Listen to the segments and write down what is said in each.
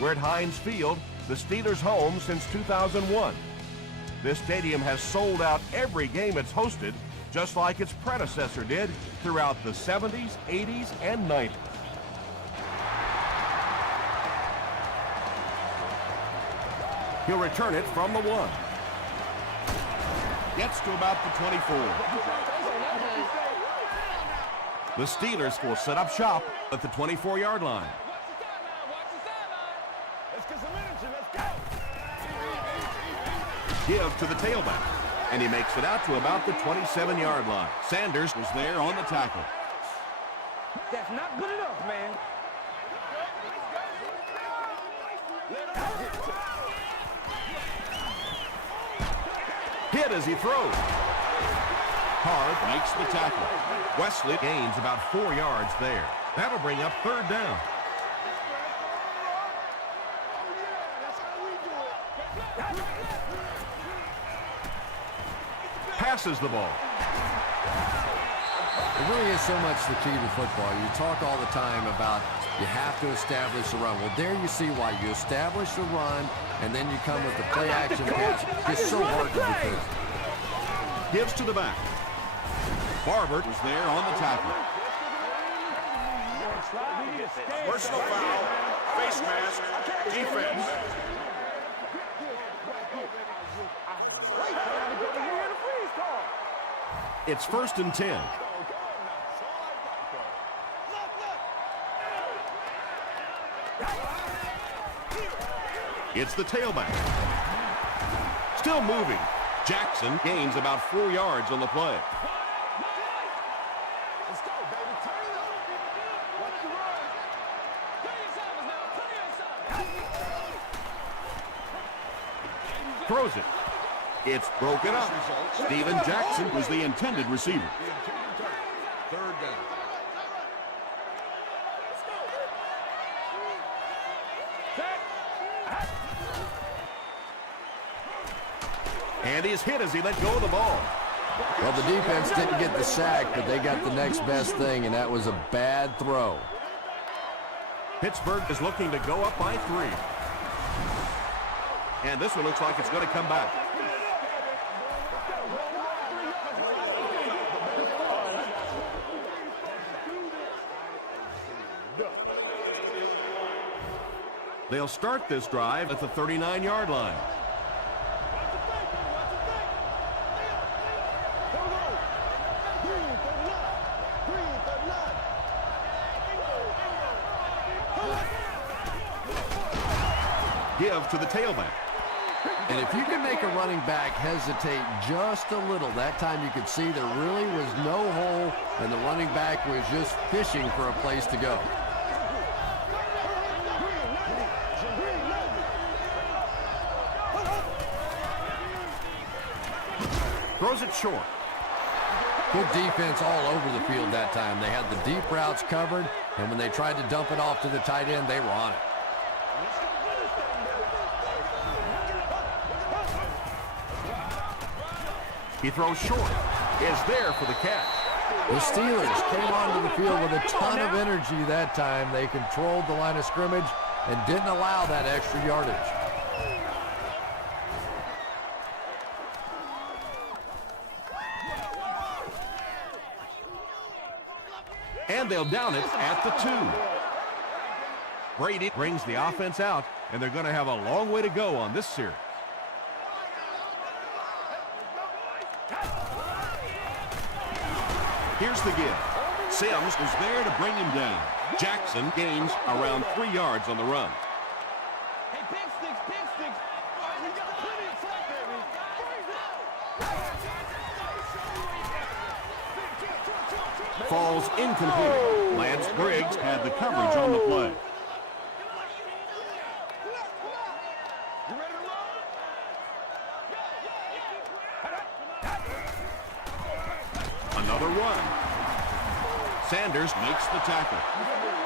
We're at Heinz Field, the Steelers' home since 2001. This stadium has sold out every game it's hosted, just like its predecessor did throughout the 70s, 80s, and 90s. He'll return it from the 1. Gets to about the 24. The Steelers will set up shop at the 24-yard line. Give to the tailback, and he makes it out to about the 27-yard line. Sanders was there on the tackle. That's not good enough, man. Hit as he throws. Hart makes the tackle. Wesley gains about 4 yards there. That'll bring up 3rd down. Passes the ball. It really is so much the key to football. You talk all the time about you have to establish a run. Well, there you see why you establish a run, and then you come with the play-action pass. It's so hard to defend. Gives to the back. Barber was there on the tackle. Personal foul, face mask, defense. It's 1st and 10. It's the tailback. Still moving. Jackson gains about 4 yards on the play. Let's go, baby. Turn it up. Watch the run. Throws it. It's broken up. Steven Jackson was the intended receiver. 3rd down. And he's hit as he let go of the ball. Well, the defense didn't get the sack, but they got the next best thing, and that was a bad throw. Pittsburgh is looking to go up by 3. And this one looks like it's going to come back. They'll start this drive at the 39-yard line. Give to the tailback. And if you can make a running back hesitate just a little, that time you could see there really was no hole, and the running back was just fishing for a place to go. Throws it short. Good defense all over the field that time. They had the deep routes covered, and when they tried to dump it off to the tight end, they were on it. He throws short. Is there for the catch. The Steelers came onto the field with a ton of energy that time. They controlled the line of scrimmage and didn't allow that extra yardage. And they'll down it at the 2. Brady brings the offense out, and they're going to have a long way to go on this series. Here's the give. Sims was there to bring him down. Jackson gains around 3 yards on the run. Hey, pick sticks, pick sticks. We got plenty of slack, baby. Falls incomplete. Lance Briggs had the coverage on the play. Another run. Sanders makes the tackle.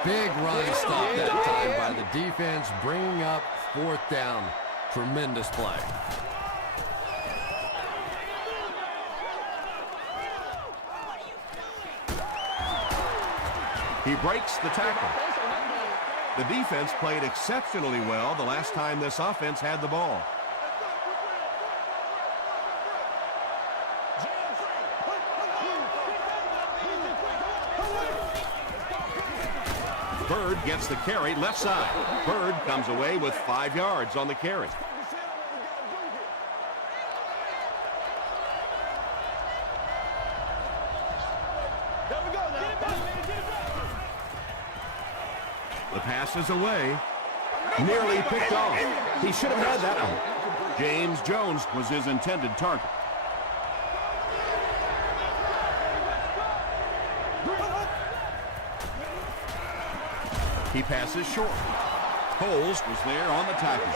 Big run stop that time by the defense, bringing up 4th down. Tremendous play. He breaks the tackle. The defense played exceptionally well the last time this offense had the ball. Bird gets the carry left side. Bird comes away with 5 yards on the carry. The pass is away. Nearly picked off. He should have had that one. James Jones was his intended target. He passes short. Coles was there on the tackle.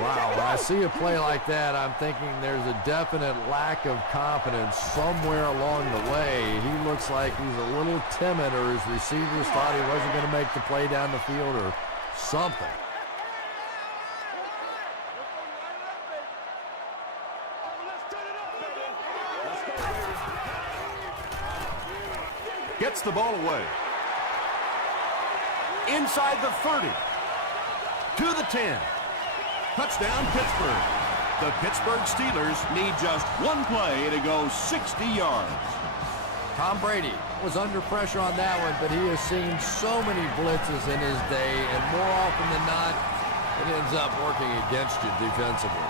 Wow, when I see a play like that, I'm thinking there's a definite lack of confidence somewhere along the way. He looks like he's a little timid, or his receivers thought he wasn't going to make the play down the field or something. Gets the ball away. Inside the 30. To the 10. Touchdown, Pittsburgh. The Pittsburgh Steelers need just one play to go 60 yards. Tom Brady was under pressure on that one, but he has seen so many blitzes in his day, and more often than not, it ends up working against you defensively.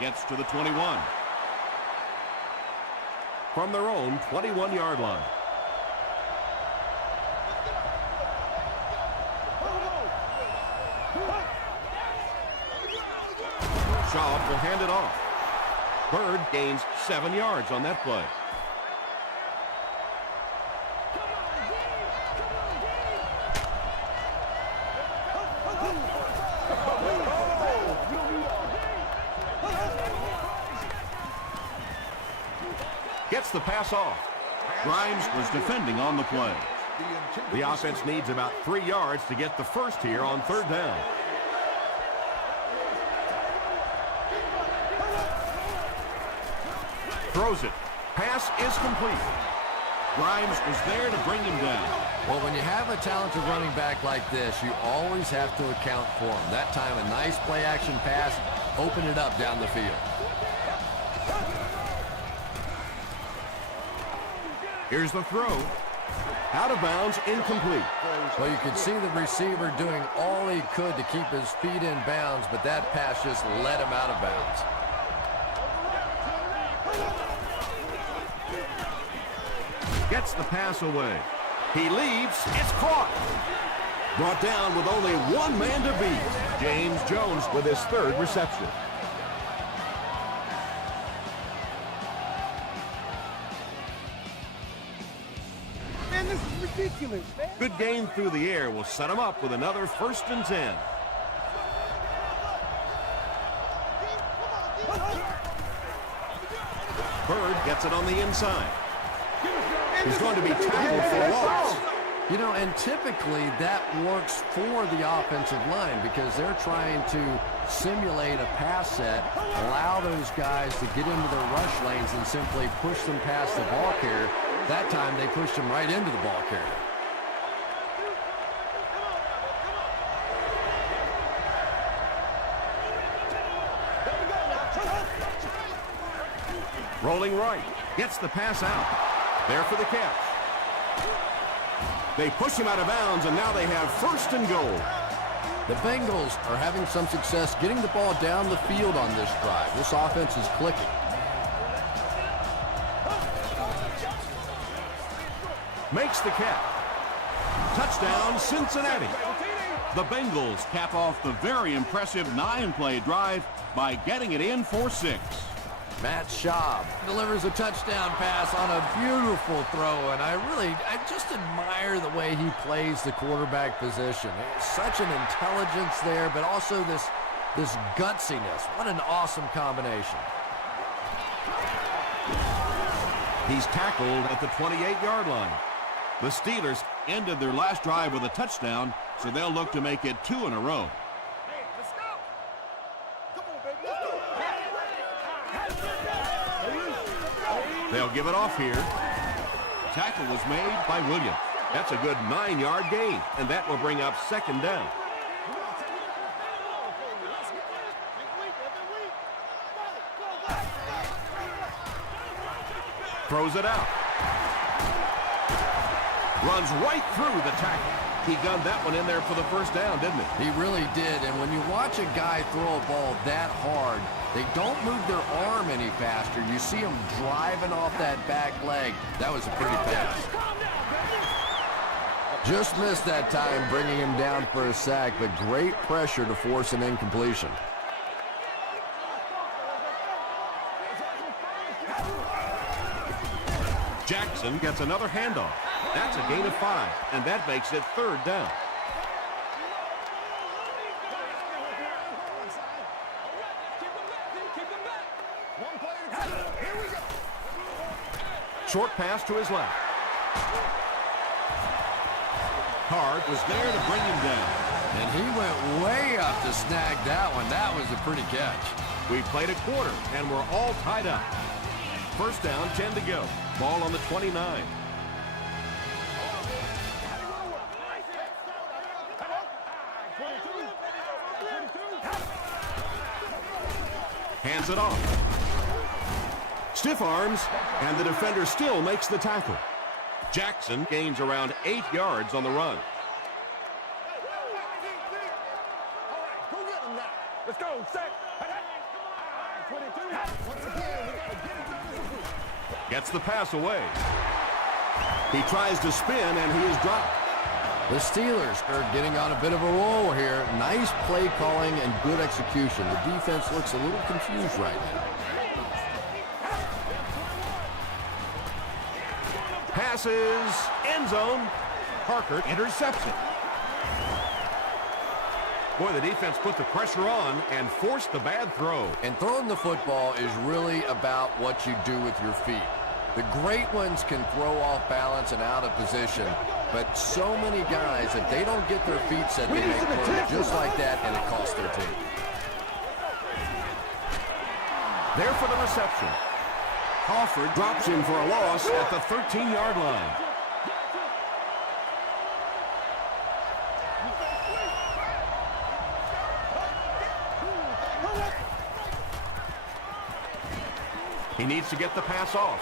Gets to the 21. From their own 21-yard line. Schaub will hand it off. Bird gains 7 yards on that play. Gets the pass off. Grimes was defending on the play. The offense needs about 3 yards to get the first here on third down. Throws it. Pass is complete. Grimes was there to bring him down. Well, when you have a talented running back like this, you always have to account for him. That time, a nice play-action pass opened it up down the field. Here's the throw. Out of bounds, incomplete. Well, you could see the receiver doing all he could to keep his feet in bounds, but that pass just let him out of bounds. Gets the pass away. He leaps. It's caught. Brought down with only one man to beat. James Jones with his third reception. Man, this is ridiculous, man. Good gain through the air will set him up with another 1st and 10. Bird gets it on the inside. He's going to be tackled for a loss. You know, and typically that works for the offensive line because they're trying to simulate a pass set, allow those guys to get into their rush lanes and simply push them past the ball carrier. That time they pushed him right into the ball carrier. Rolling right. Gets the pass out. There for the catch. They push him out of bounds, and now they have 1st and goal. The Bengals are having some success getting the ball down the field on this drive. This offense is clicking. Makes the catch. Touchdown, Cincinnati. The Bengals cap off the very impressive 9-play drive by getting it in for 6. Matt Schaub delivers a touchdown pass on a beautiful throw, and I just admire the way he plays the quarterback position. Such an intelligence there, but also this gutsiness. What an awesome combination. He's tackled at the 28-yard line. The Steelers ended their last drive with a touchdown, so they'll look to make it 2 in a row. Hey, let's go. Come on, They'll give it off here. Tackle was made by Williams. That's a good 9-yard gain, and that will bring up second down. Throws it out. Runs right through the tackle. He gunned that one in there for the first down, didn't he? He really did, and when you watch a guy throw a ball that hard, they don't move their arm any faster. You see him driving off that back leg. That was a pretty pass. Just missed that time, bringing him down for a sack, but great pressure to force an incompletion. Jackson gets another handoff. That's a gain of 5, and that makes it third down. Short pass to his left. Card was there to bring him down. And he went way up to snag that one. That was a pretty catch. We played a quarter, and we're all tied up. First down, 10 to go. Ball on the 29. Hands it off. Stiff arms, and the defender still makes the tackle. Jackson gains around 8 yards on the run. Go get him now. Let's go. Set. 22. Once again, we got to get it. Gets the pass away. He tries to spin, and he is dropped. The Steelers are getting on a bit of a roll here. Nice play calling and good execution. The defense looks a little confused right now. Passes, end zone. Parker intercepts it. Boy, the defense put the pressure on and forced the bad throw. And throwing the football is really about what you do with your feet. The great ones can throw off balance and out of position, but so many guys, if they don't get their feet set, they make plays just like that, and it costs their team. There for the reception. Crawford drops him for a loss at the 13-yard line. He needs to get the pass off.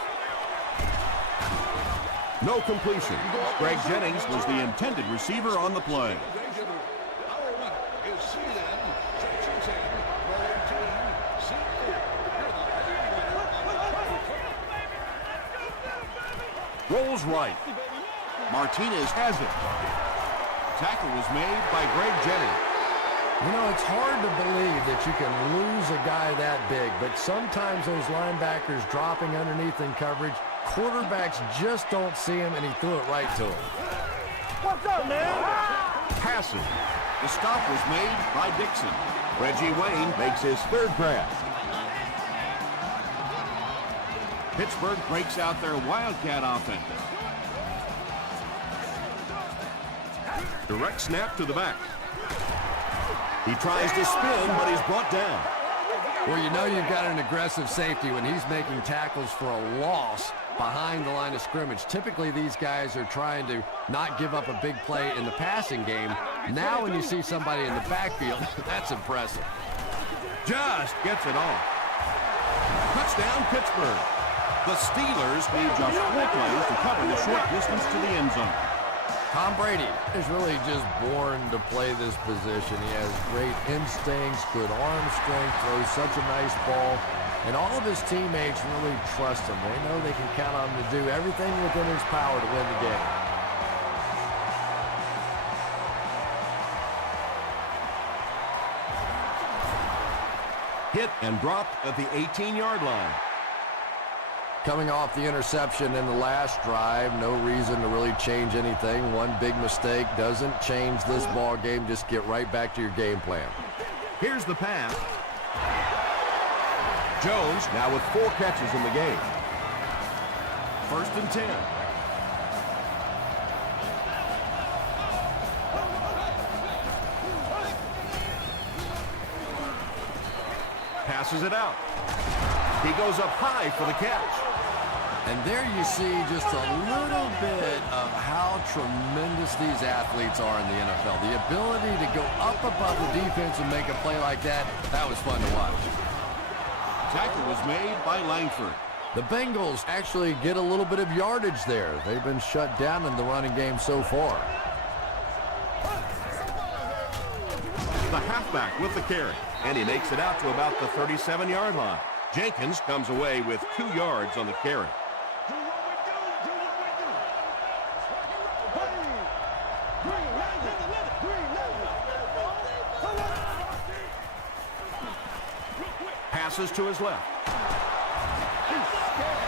No completion. Greg Jennings was the intended receiver on the play. Rolls right. Martinez has it. Tackle was made by Greg Jennings. You know, it's hard to believe that you can lose a guy that big, but sometimes those linebackers dropping underneath in coverage, quarterbacks just don't see him, and he threw it right to him. What's up, man? Passes. The stop was made by Dixon. Reggie Wayne makes his third grab. Pittsburgh breaks out their Wildcat offense. Direct snap to the back. He tries to spin, but he's brought down. Well, you know you've got an aggressive safety when he's making tackles for a loss behind the line of scrimmage. Typically, these guys are trying to not give up a big play in the passing game. Now when you see somebody in the backfield, that's impressive. Just gets it off. Touchdown, Pittsburgh. The Steelers need just 4 plays to cover the short distance to the end zone. Tom Brady is really just born to play this position. He has great instincts, good arm strength, throws such a nice ball, and all of his teammates really trust him. They know they can count on him to do everything within his power to win the game. Hit and dropped at the 18-yard line. Coming off the interception in the last drive, no reason to really change anything. One big mistake doesn't change this ball game. Just get right back to your game plan. Here's the pass. Jones now with 4 catches in the game. 1st and 10. Passes it out. He goes up high for the catch. And there you see just a little bit of how tremendous these athletes are in the NFL. The ability to go up above the defense and make a play like that, that was fun to watch. Tackle was made by Langford. The Bengals actually get a little bit of yardage there. They've been shut down in the running game so far. The halfback with the carry, and he makes it out to about the 37-yard line. Jenkins comes away with 2 yards on the carry. Passes to his left.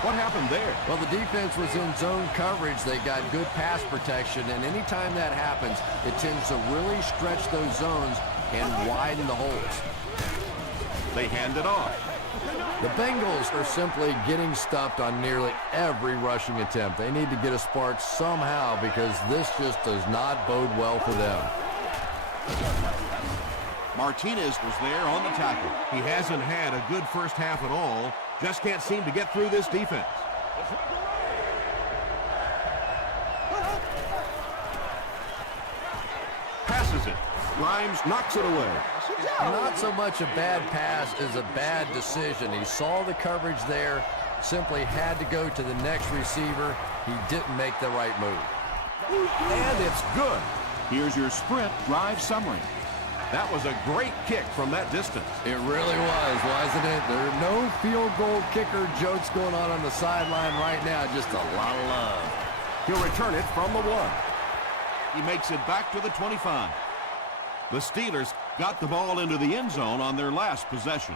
What happened there? Well, the defense was in zone coverage. They got good pass protection, and anytime that happens, it tends to really stretch those zones and widen the holes. They hand it off. The Bengals are simply getting stuffed on nearly every rushing attempt. They need to get a spark somehow because this just does not bode well for them. Martinez was there on the tackle. He hasn't had a good first half at all. Just can't seem to get through this defense. Passes it. Grimes knocks it away. Not so much a bad pass as a bad decision. He saw the coverage there, simply had to go to the next receiver. He didn't make the right move. And it's good. Here's your sprint drive summary. That was a great kick from that distance. It really was, wasn't it? There are no field goal kicker jokes going on the sideline right now. Just a lot of love. He'll return it from the 1. He makes it back to the 25. The Steelers got the ball into the end zone on their last possession.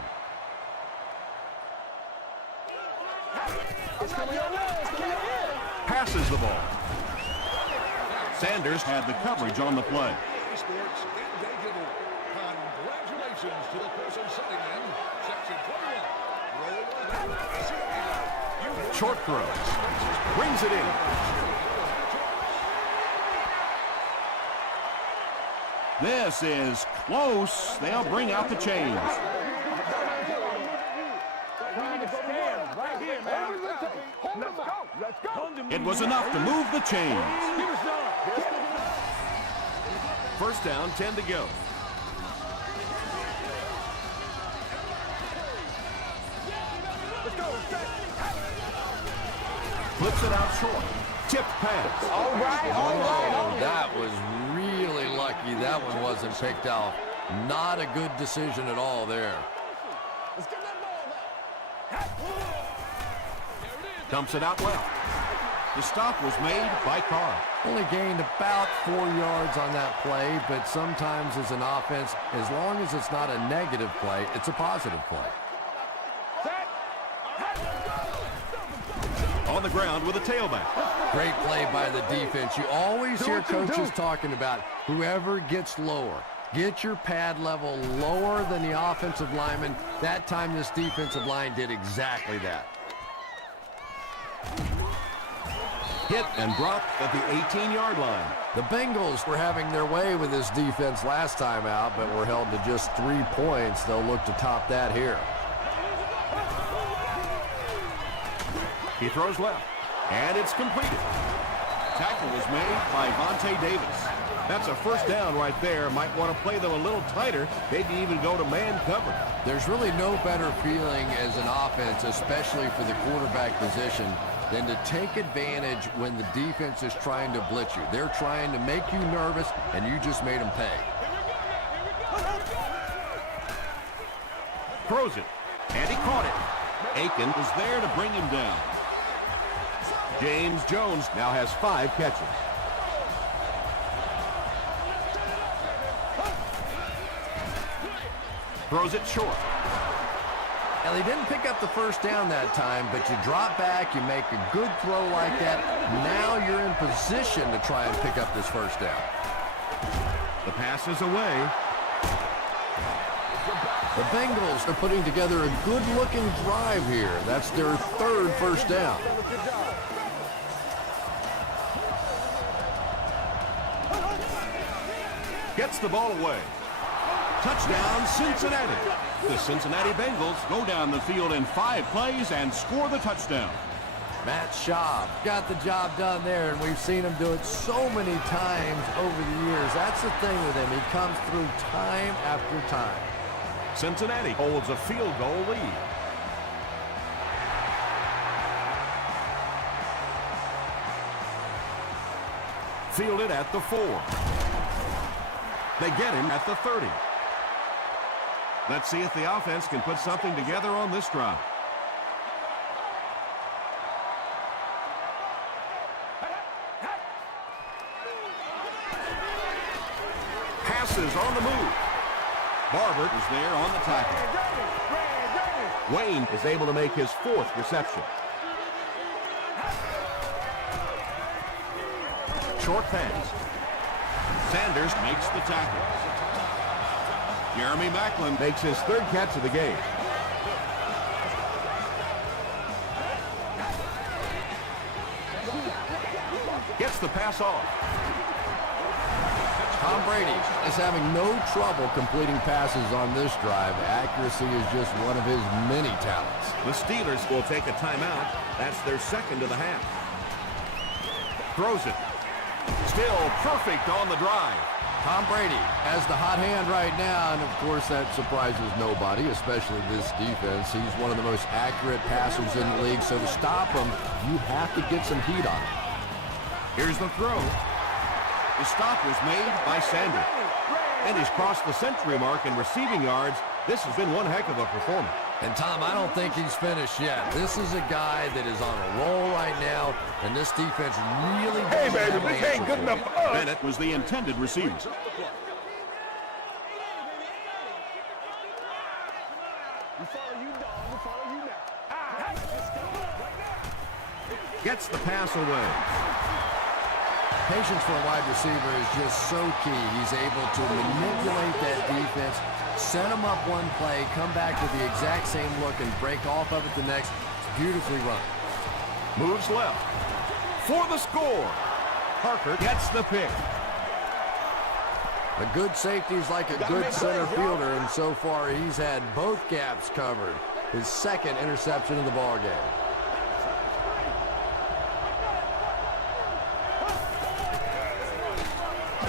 Passes the ball. Sanders had the coverage on the play. Congratulations to the person sitting in section 21. Short throw. Brings it in. This is close. They'll bring out the chains. It was enough to move the chains. First down, 10 to go. Flips it out short. Tipped pass. All right. That was really lucky that one wasn't picked off. Not a good decision at all there. Let's get that ball back. Dumps it out well. The stop was made by Carr. Only gained about 4 yards on that play, but sometimes as an offense, as long as it's not a negative play, it's a positive play. On the ground with a tailback. Great play by the defense. You always hear coaches talking about whoever gets lower. Get your pad level lower than the offensive lineman. That time this defensive line did exactly that. Hit and dropped at the 18-yard line. The Bengals were having their way with this defense last time out, but were held to just 3 points. They'll look to top that here. He throws left, and it's completed. Tackle was made by Vontae Davis. That's a first down right there. Might want to play them a little tighter, maybe even go to man cover. There's really no better feeling as an offense, especially for the quarterback position, than to take advantage when the defense is trying to blitz you. They're trying to make you nervous, and you just made them pay. Throws it, and he caught it. Aiken was there to bring him down. James Jones now has 5 catches. Throws it short. Now, they didn't pick up the first down that time, but you drop back, you make a good throw like that. Now you're in position to try and pick up this first down. The pass is away. The Bengals are putting together a good-looking drive here. That's their 3rd first down. Gets the ball away. Touchdown, Cincinnati. The Cincinnati Bengals go down the field in 5 plays and score the touchdown. Matt Schaub got the job done there, and we've seen him do it so many times over the years. That's the thing with him. He comes through time after time. Cincinnati holds a field goal lead. Fielded at the 4. They get him at the 30. Let's see if the offense can put something together on this drive. Passes on the move. Barber is there on the tackle. Wayne is able to make his 4th reception. Short pass. Sanders makes the tackle. Jeremy Maclin makes his 3rd catch of the game. Gets the pass off. Tom Brady is having no trouble completing passes on this drive. Accuracy is just one of his many talents. The Steelers will take a timeout. That's their 2nd of the half. Throws it. Still perfect on the drive. Tom Brady has the hot hand right now, and of course that surprises nobody, especially this defense. He's one of the most accurate passers in the league, so to stop him, you have to get some heat on him. Here's the throw. The stop was made by Sanders. And he's crossed the century mark in receiving yards. This has been one heck of a performance. And Tom, I don't think he's finished yet. This is a guy that is on a roll right now, and this defense really Hey, baby, this ain't good enough for us. Bennett was the intended receiver. Gets the pass away. Patience for a wide receiver is just so key. He's able to manipulate that defense, set them up one play, come back with the exact same look, and break off of it the next. It's beautifully run. Moves left. For the score. Parker gets the pick. A good safety is like a good center fielder, and so far he's had both gaps covered. His 2nd interception of the ball game.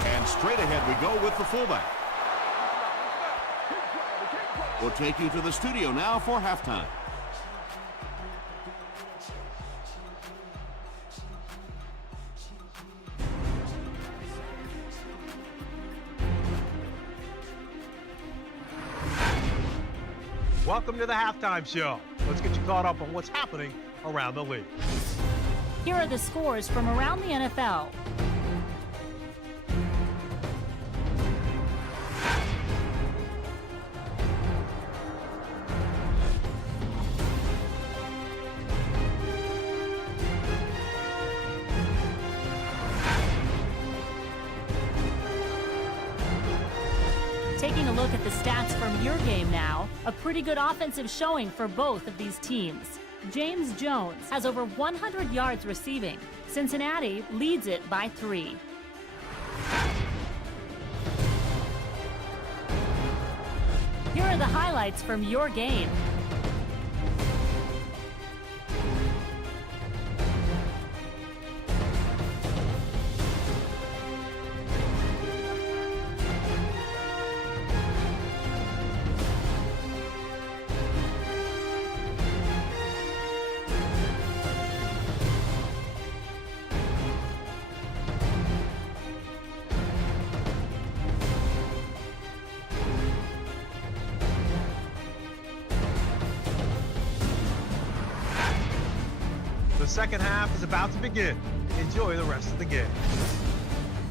And straight ahead we go with the fullback. We'll take you to the studio now for halftime. Welcome to the halftime show. Let's get you caught up on what's happening around the league. Here are the scores from around the NFL. Taking a look at the stats from your game now, a pretty good offensive showing for both of these teams. James Jones has over 100 yards receiving. Cincinnati leads it by 3. Here are the highlights from your game. The second half is about to begin. Enjoy the rest of the game.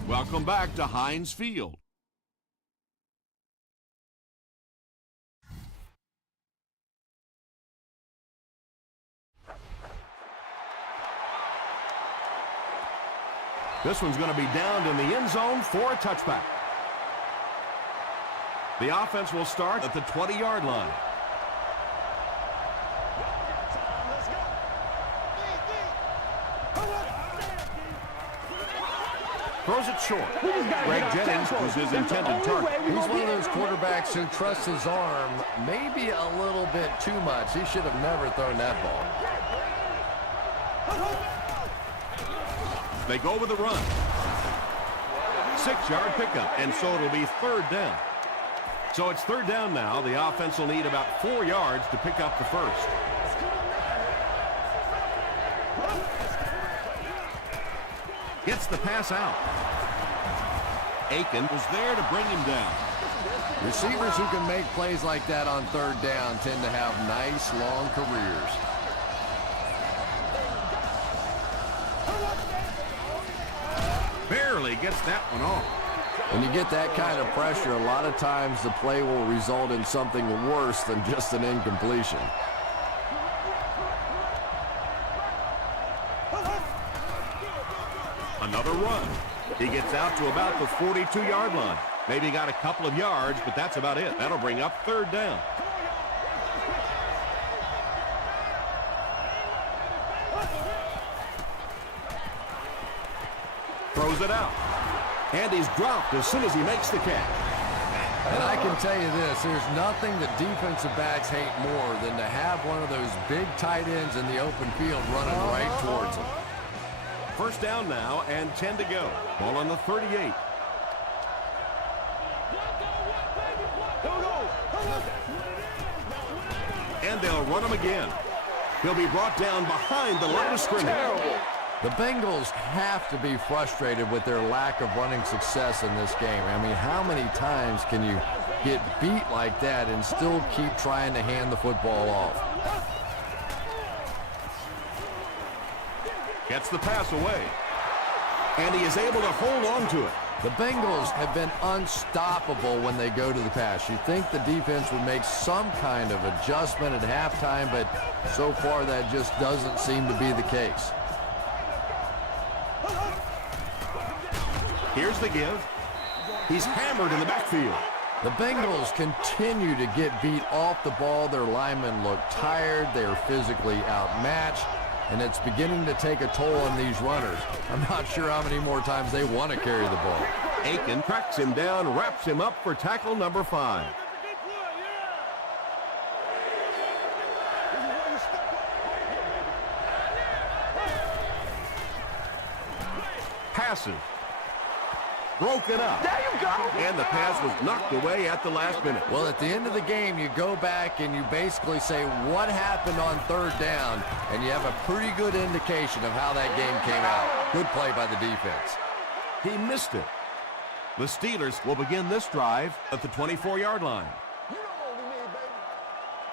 Welcome back to Heinz Field. This one's going to be downed in the end zone for a touchback. The offense will start at the 20-yard line. Throws it short. Greg Jennings was his intended target. He's one of those quarterbacks who trusts his arm maybe a little bit too much. He should have never thrown that ball. They go with the run. 6-yard pickup, and so it'll be 3rd down. So it's 3rd down now. The offense will need about 4 yards to pick up the first. Gets the pass out. Aiken was there to bring him down. Receivers who can make plays like that on 3rd down tend to have nice, long careers. Barely gets that one off. When you get that kind of pressure, a lot of times the play will result in something worse than just an incompletion. Another run. He gets out to about the 42-yard line. Maybe got a couple of yards, but that's about it. That'll bring up 3rd down. Throws it out. And he's dropped as soon as he makes the catch. And I can tell you this, there's nothing that defensive backs hate more than to have one of those big tight ends in the open field running right towards them. 1st down now and 10 to go. Ball on the 38. And they'll run him again. He'll be brought down behind the line of scrimmage. The Bengals have to be frustrated with their lack of running success in this game. I mean, how many times can you get beat like that and still keep trying to hand the football off? Gets the pass away. And he is able to hold on to it. The Bengals have been unstoppable when they go to the pass. You'd think the defense would make some kind of adjustment at halftime, but so far that just doesn't seem to be the case. Here's the give. He's hammered in the backfield. The Bengals continue to get beat off the ball. Their linemen look tired. They're physically outmatched, and it's beginning to take a toll on these runners. I'm not sure how many more times they want to carry the ball. Aiken tracks him down, wraps him up for tackle number 5. Passes. Broken up. There you go. And the pass was knocked away at the last minute. Well, at the end of the game, you go back and you basically say what happened on 3rd down, and you have a pretty good indication of how that game came out. Good play by the defense. He missed it. The Steelers will begin this drive at the 24-yard line. You know what we need, baby.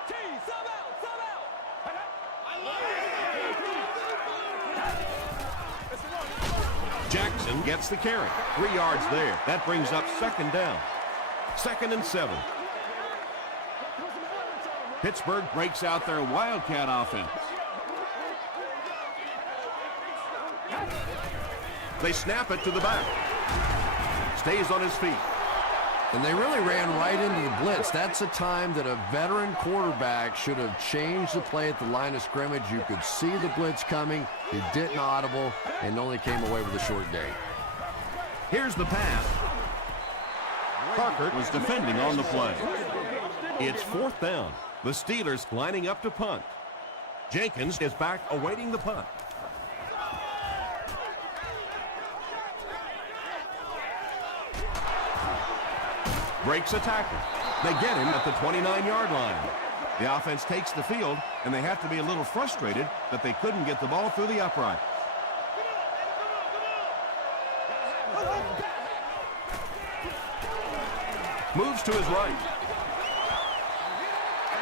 T, sub out, sub out. Jackson gets the carry. 3 yards there. That brings up 2nd down. 2nd and 7. Pittsburgh breaks out their Wildcat offense. They snap it to the back. Stays on his feet. And they really ran right into the blitz. That's a time that a veteran quarterback should have changed the play at the line of scrimmage. You could see the blitz coming. He didn't audible and only came away with a short gain. Here's the pass. Parker was defending on the play. It's 4th down. The Steelers lining up to punt. Jenkins is back awaiting the punt. Breaks a tackle. They get him at the 29-yard line. The offense takes the field, and they have to be a little frustrated that they couldn't get the ball through the upright. Moves to his right.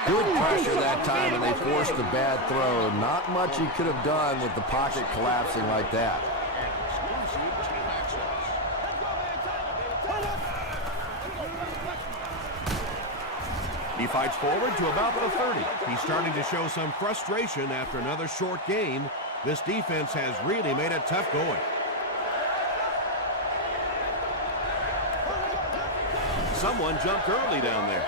Good pressure that time, and they forced a bad throw. Not much he could have done with the pocket collapsing like that. He fights forward to about the 30. He's starting to show some frustration after another short gain. This defense has really made it tough going. Someone jumped early down there.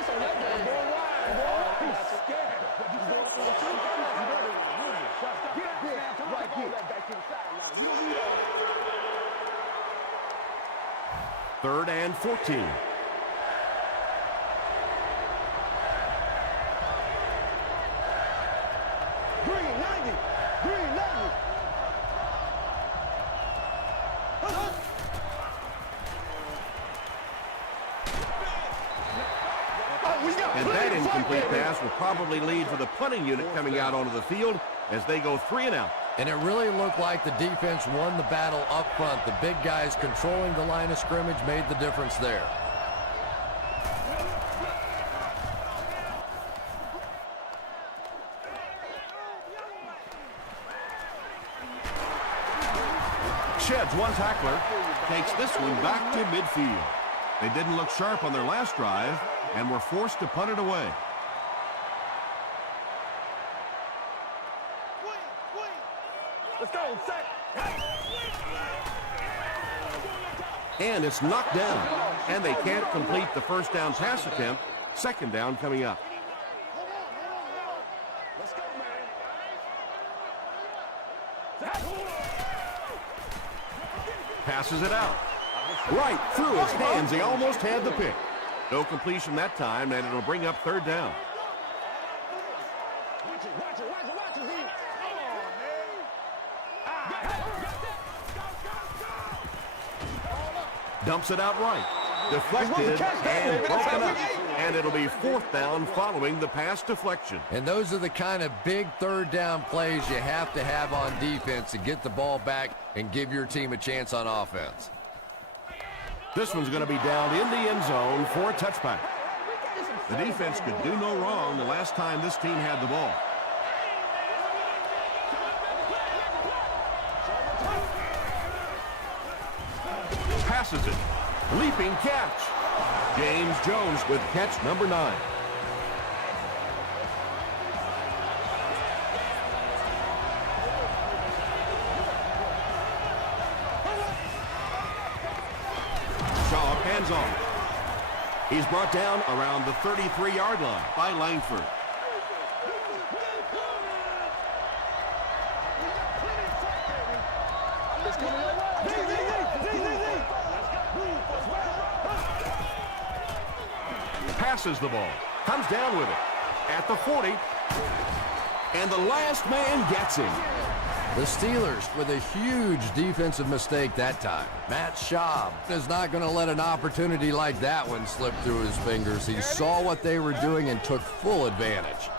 3rd and 14. Green 90. Green 90. And that incomplete pass will probably lead to the punting unit coming out onto the field as they go 3 and out. And it really looked like the defense won the battle up front. The big guys controlling the line of scrimmage made the difference there. Sheds one tackler, takes this one back to midfield. They didn't look sharp on their last drive and were forced to punt it away. Let's go, set. And it's knocked down. And they can't complete the first down pass attempt. 2nd down coming up. Let's go, man. Passes it out. Right through his hands. He almost had the pick. No completion that time, and it'll bring up 3rd down. Watch it, watch it, watch it, watch it, Z. Dumps it out right. Deflected and broken up. And it'll be 4th down following the pass deflection. And those are the kind of big 3rd down plays you have to have on defense to get the ball back and give your team a chance on offense. This one's going to be down in the end zone for a touchback. The defense could do no wrong the last time this team had the ball. Passes it. Leaping catch. James Jones with catch number 9. Shaw hands off. He's brought down around the 33-yard line by Langford. Passes the ball. Comes down with it. At the 40. And the last man gets him. The Steelers with a huge defensive mistake that time. Matt Schaub is not going to let an opportunity like that one slip through his fingers. He saw what they were doing and took full advantage.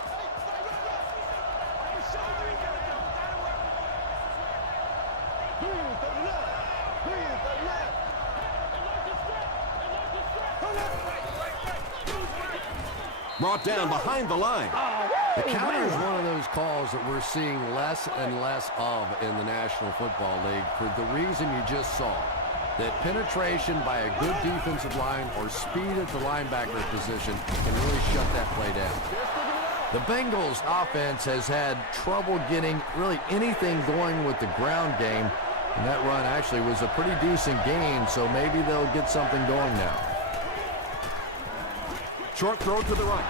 Brought down behind the line. The counter is one of those calls that we're seeing less and less of in the National Football League for the reason you just saw. That penetration by a good defensive line or speed at the linebacker position can really shut that play down. The Bengals offense has had trouble getting really anything going with the ground game. And that run actually was a pretty decent gain, so maybe they'll get something going now. Short throw to the right.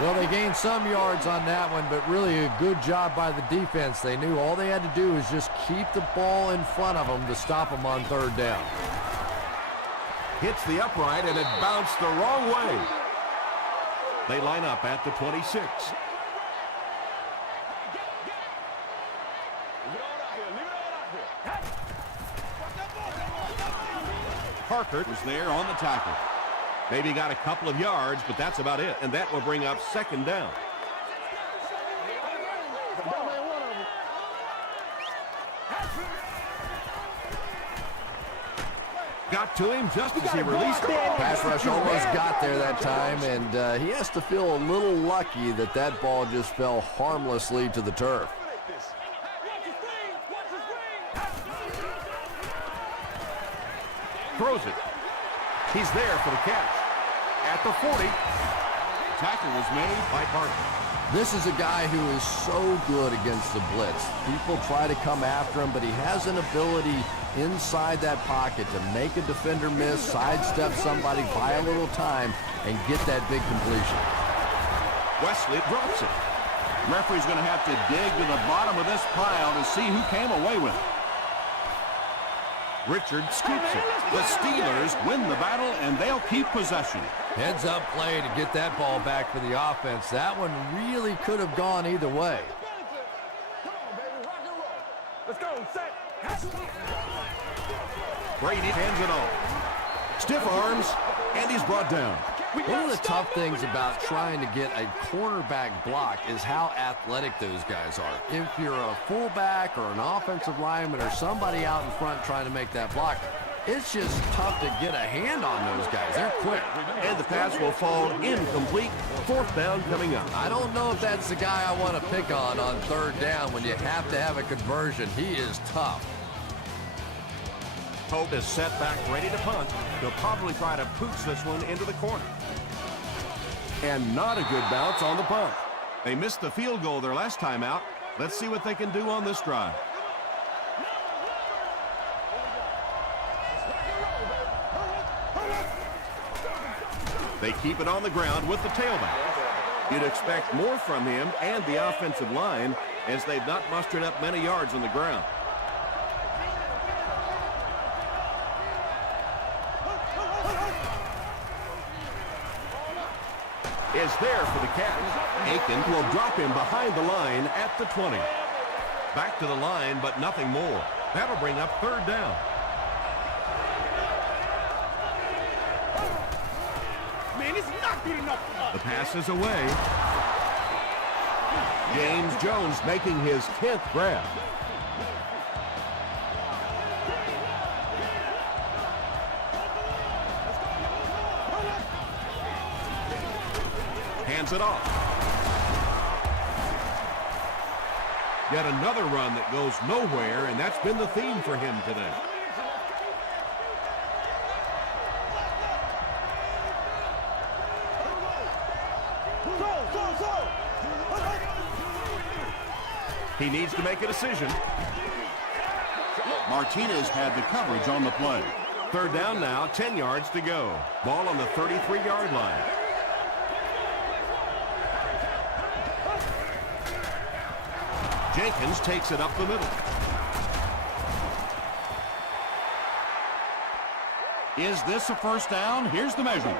Well, they gained some yards on that one, but really a good job by the defense. They knew all they had to do was just keep the ball in front of them to stop them on 3rd down. Hits the upright, and it bounced the wrong way. They line up at the 26. Parker was there on the tackle. Maybe got a couple of yards, but that's about it. And that will bring up 2nd down. Got to him just as he released it. Pass rush almost got there that time, and he has to feel a little lucky that that ball just fell harmlessly to the turf. Throws it. He's there for the catch. At the 40. Tackle was made by Parker. This is a guy who is so good against the blitz. People try to come after him, but he has an ability inside that pocket to make a defender miss, sidestep somebody, buy a little time, and get that big completion. Wesley drops it. Referee's going to have to dig to the bottom of this pile to see who came away with it. Richard scoops it. The Steelers win the battle, and they'll keep possession. Heads-up play to get that ball back for the offense. That one really could have gone either way. Come on, baby, rock and roll. Let's go, set. Brady hands it off. Stiff arms, and he's brought down. One of the tough things about trying to get a cornerback block is how athletic those guys are. If you're a fullback or an offensive lineman or somebody out in front trying to make that block, it's just tough to get a hand on those guys. They're quick. And the pass will fall incomplete. Fourth down coming up. I don't know if that's the guy I want to pick on third down when you have to have a conversion. He is tough. Hope is set back, ready to punt. They'll probably try to pooch this one into the corner. And not a good bounce on the punt. They missed the field goal their last time out. Let's see what they can do on this drive. They keep it on the ground with the tailback. You'd expect more from him and the offensive line as they've not mustered up many yards on the ground. Is there for the catch. Aiken will drop him behind the line at the 20. Back to the line, but nothing more. That'll bring up third down. Man, it's not good enough. The pass is away. James Jones making his 10th grab. Hands it off. Yet another run that goes nowhere, and that's been the theme for him today. He needs to make a decision. Martinez had the coverage on the play. Third down now, 10 yards to go. Ball on the 33-yard line. Jenkins takes it up the middle. Is this a first down? Here's the measurement.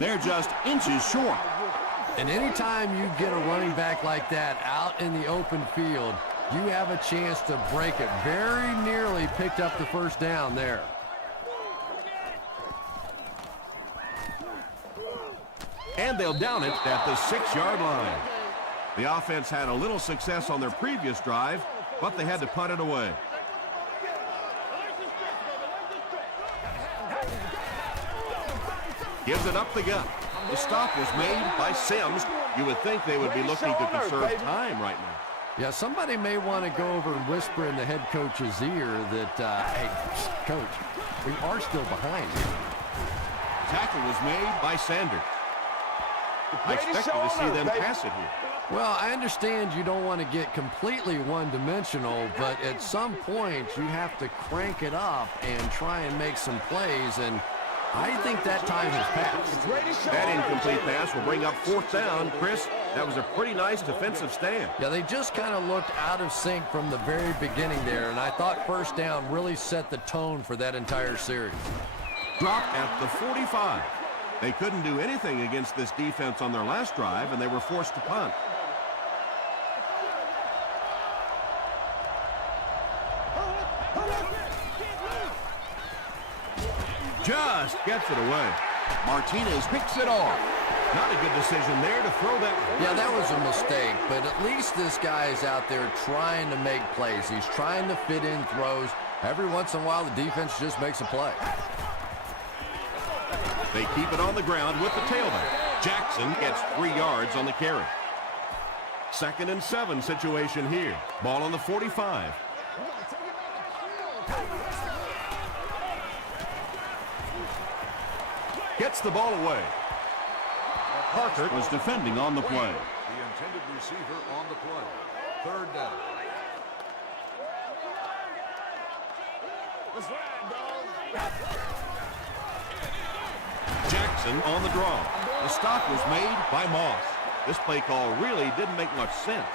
They're just inches short. And anytime you get a running back like that out in the open field, you have a chance to break it. Very nearly picked up the first down there. And they'll down it at the 6-yard line. The offense had a little success on their previous drive, but they had to punt it away. Gives it up the gut. The stop was made by Sims. You would think they would be looking to conserve time right now. Yeah, somebody may want to go over and whisper in the head coach's ear that, hey, coach, we are still behind here. Tackle was made by Sanders. I expected to see them pass it here. Well, I understand you don't want to get completely one-dimensional, but at some point you have to crank it up and try and make some plays, and I think that time has passed. That incomplete pass will bring up fourth down. Chris, that was a pretty nice defensive stand. Yeah, they just kind of looked out of sync from the very beginning there, and I thought first down really set the tone for that entire series. Drop at the 45. They couldn't do anything against this defense on their last drive, and they were forced to punt. Just gets it away. Martinez picks it off. Not a good decision there to throw that. Yeah, that was a mistake, but at least this guy is out there trying to make plays. He's trying to fit in throws. Every once in a while, the defense just makes a play. They keep it on the ground with the tailback. Jackson gets 3 yards on the carry. 2nd and 7 situation here. Ball on the 45. Gets the ball away. Parker was defending on the play. The intended receiver on the play. Third down. Jackson on the draw. The stop was made by Moss. This play call really didn't make much sense.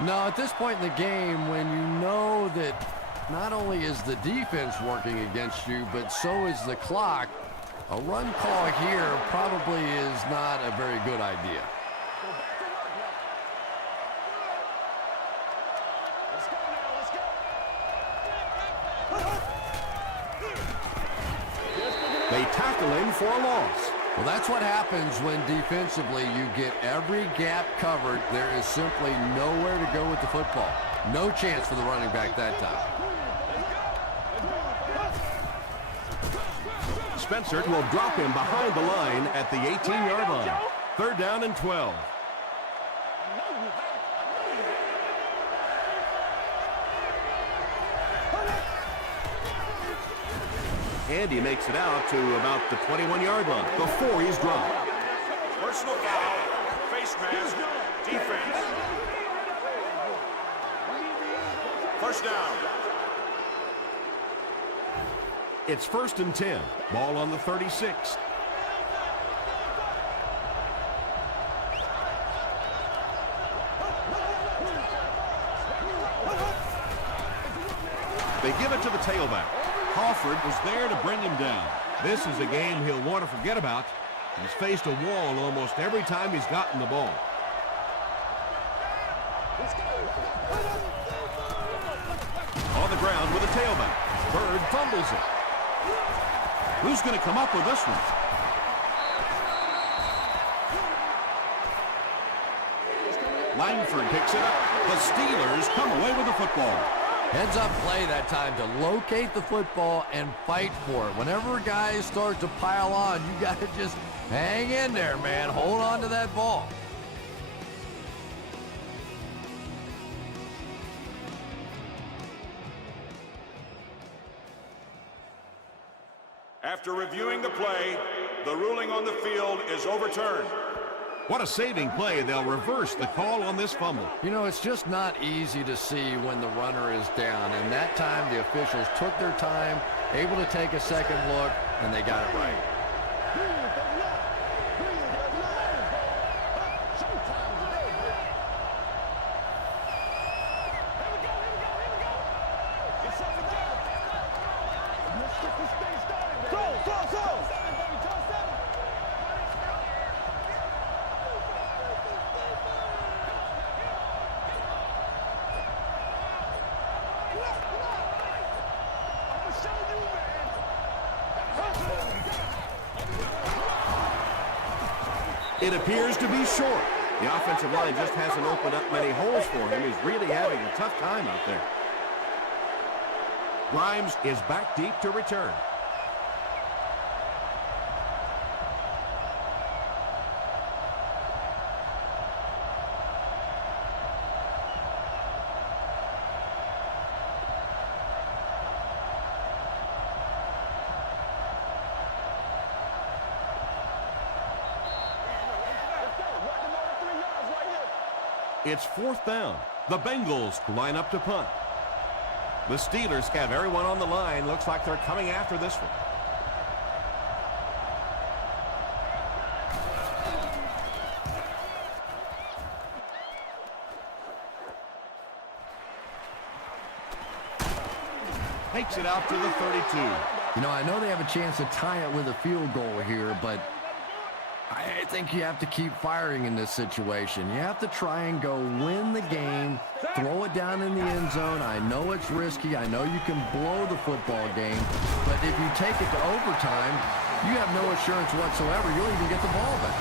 No, at this point in the game, when you know that not only is the defense working against you, but so is the clock, a run call here probably is not a very good idea. They tackle him for a loss. Well, that's what happens when defensively you get every gap covered. There is simply nowhere to go with the football. No chance for the running back that time. Spencer will drop him behind the line at the 18-yard line. 3rd down and 12. And he makes it out to about the 21-yard line before he's dropped. Personal foul, face mask, defense. 1st down. It's 1st and 10. Ball on the 36. They give it to the tailback. Crawford was there to bring him down. This is a game he'll want to forget about. He's faced a wall almost every time he's gotten the ball. On the ground with a tailback. Bird fumbles it. Who's going to come up with this one? Langford picks it up. The Steelers come away with the football. Heads-up play that time to locate the football and fight for it. Whenever guys start to pile on, you got to just hang in there, man. Hold on to that ball. After reviewing the play, the ruling on the field is overturned. What a saving play. They'll reverse the call on this fumble. You know, it's just not easy to see when the runner is down. And that time, the officials took their time, able to take a second look, and they got it right. It appears to be short. The offensive line just hasn't opened up many holes for him. He's really having a tough time out there. Grimes is back deep to return. It's 4th down. The Bengals line up to punt. The Steelers have everyone on the line. Looks like they're coming after this one. Takes it out to the 32. You know, I know they have a chance to tie it with a field goal here, but I think you have to keep firing in this situation. You have to try and go win the game, throw it down in the end zone. I know it's risky. I know you can blow the football game, but if you take it to overtime, you have no assurance whatsoever you'll even get the ball back.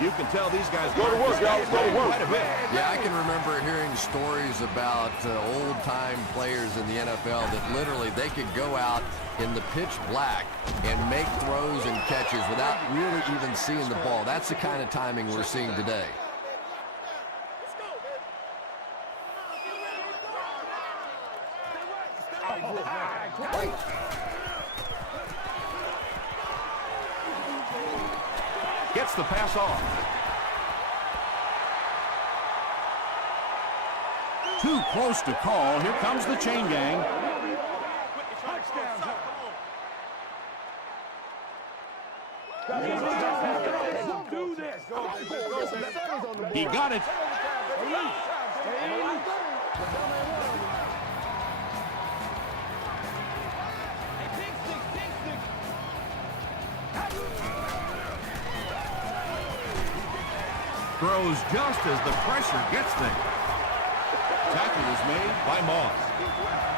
You can tell these guys Go to work, y'all. Go to work. quite a bit. Yeah, I can remember hearing stories about old-time players in the NFL that literally they could go out in the pitch black and make throws and catches without really even seeing the ball. That's the kind of timing we're seeing today. Gets the pass off. Too close to call. Here comes the chain gang. do this. He got it. Throws just as the pressure gets there. Tackle is made by Moss.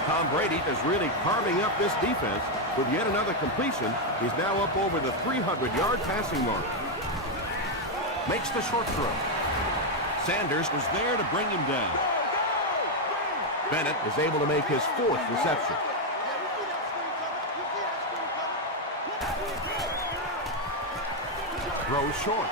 Tom Brady is really carving up this defense with yet another completion. He's now up over the 300-yard passing mark. Makes the short throw. Sanders was there to bring him down. Bennett is able to make his fourth reception. Throws short.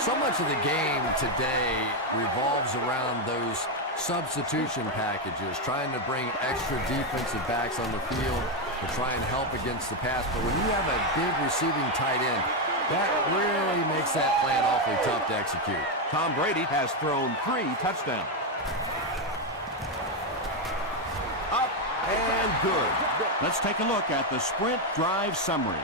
So much of the game today revolves around those substitution packages, trying to bring extra defensive backs on the field to try and help against the pass. But when you have a big receiving tight end, that really makes that plan awfully tough to execute. Tom Brady has thrown 3 touchdowns. Up and good. Let's take a look at the sprint drive summary.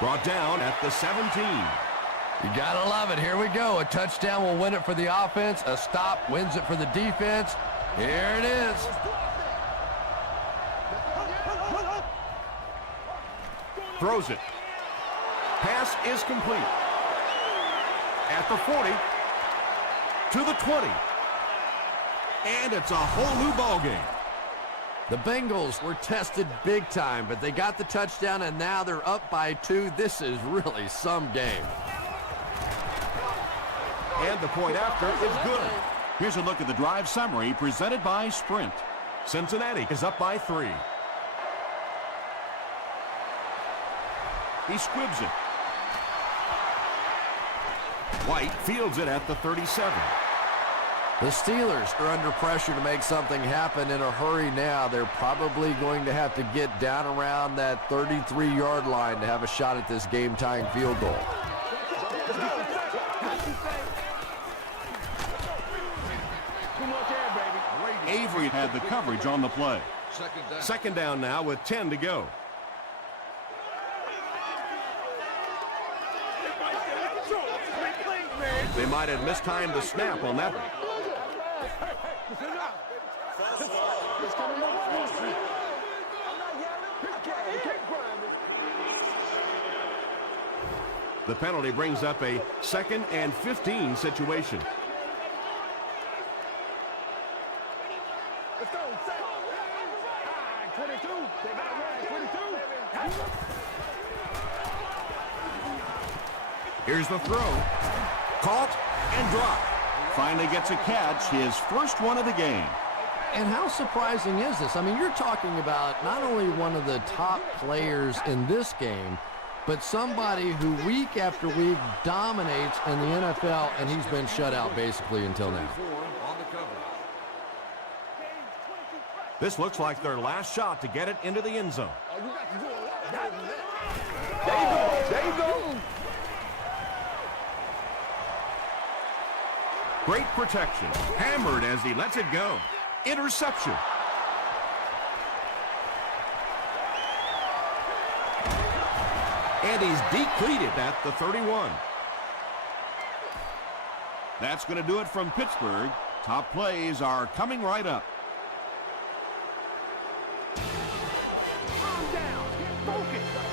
Brought down at the 17. You gotta love it. Here we go. A touchdown will win it for the offense. A stop wins it for the defense. Here it is. Throws it. Pass is complete. At the 40. To the 20. And it's a whole new ball game. The Bengals were tested big time, but they got the touchdown, and now they're up by 2. This is really some game. And the point after is good. Here's a look at the drive summary presented by Sprint. Cincinnati is up by 3. He squibs it. White fields it at the 37. The Steelers are under pressure to make something happen in a hurry now. They're probably going to have to get down around that 33-yard line to have a shot at this game-tying field goal. Avery had the coverage on the play. Second down now with 10 to go. They might have mistimed the snap on that one. The penalty brings up a 2nd and 15 situation. Let's go. 22. They got it right. 22. Here's the throw. Caught and dropped. Finally gets a catch, his first one of the game. And how surprising is this? I mean, you're talking about not only one of the top players in this game, but somebody who week after week dominates in the NFL, and he's been shut out basically until now. This looks like their last shot to get it into the end zone. There you go. There you go. Great protection. Hammered as he lets it go. Interception. And he's decleated at the 31. That's going to do it from Pittsburgh. Top plays are coming right up. Calm down. Get focused.